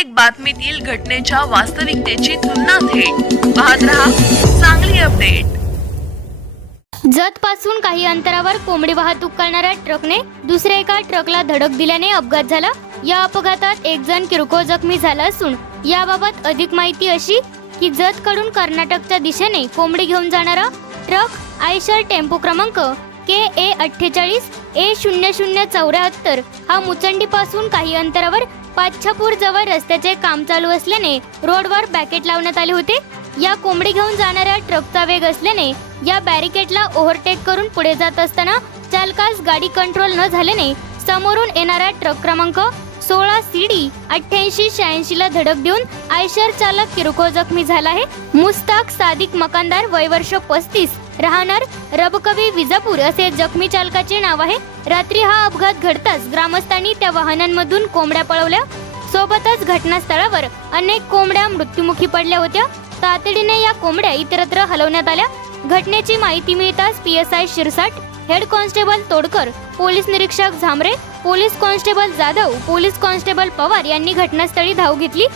प्रत्येक बातमीतील घटनेच्या वास्तविकतेची तुलना थेट पाहत रहा चांगली अपडेट। जत पासून काही अंतरावर कोंबडी वाहतूक करणाऱ्या ट्रकने दुसऱ्या एका ट्रकला धडक दिल्याने अपघात झाला। या अपघातात एक जण किरकोळ जखमी झाला असून याबाबत अधिक माहिती अशी की जत कडून कर्नाटकच्या दिशेने कोंबडी घेऊन जाणारा ट्रक आयशर टेम्पो क्रमांक KA 48 A0074 हा मुचंडी पासून काही अंतरावर पाच्छापूर जवळ रस्त्याचे काम चालू असल्याने रोडवर बॅरिकेड लावण्यात आले होते। या कोंबडी घेऊन जाणाऱ्या ट्रकचा वेग असल्याने या बॅरिकेडला ओव्हरटेक करून पुढे जात असताना चालकास गाडी कंट्रोल न झाल्याने समोरून येणाऱ्या ट्रक क्रमांक 16 CD 8886 ला धडक देऊन आयशर चालक किरकोळ जखमी झाला आहे। मुस्ताक सादिक मकानदार वय वर्ष 35 राहणार रबकवी विजापूर असे जखमी चालकाचे नाव आहे। रात्री हा अपघात घडताच ग्रामस्थांनी त्या वाहनांमधून कोंबड्या पळवल्या। सोबतच घटनास्थळावर अनेक कोंबड्या मृत्युमुखी पडल्या होत्या। तातडीने या कोंबड्या इतरत्र हलवण्यात आल्या। घटनेची माहिती मिळताच PSI Shirsat, head constable Todkar, police निरीक्षक Zambre, police constable Jadhav, police constable Pawar यांनी घटनास्थळी धाव घेतली।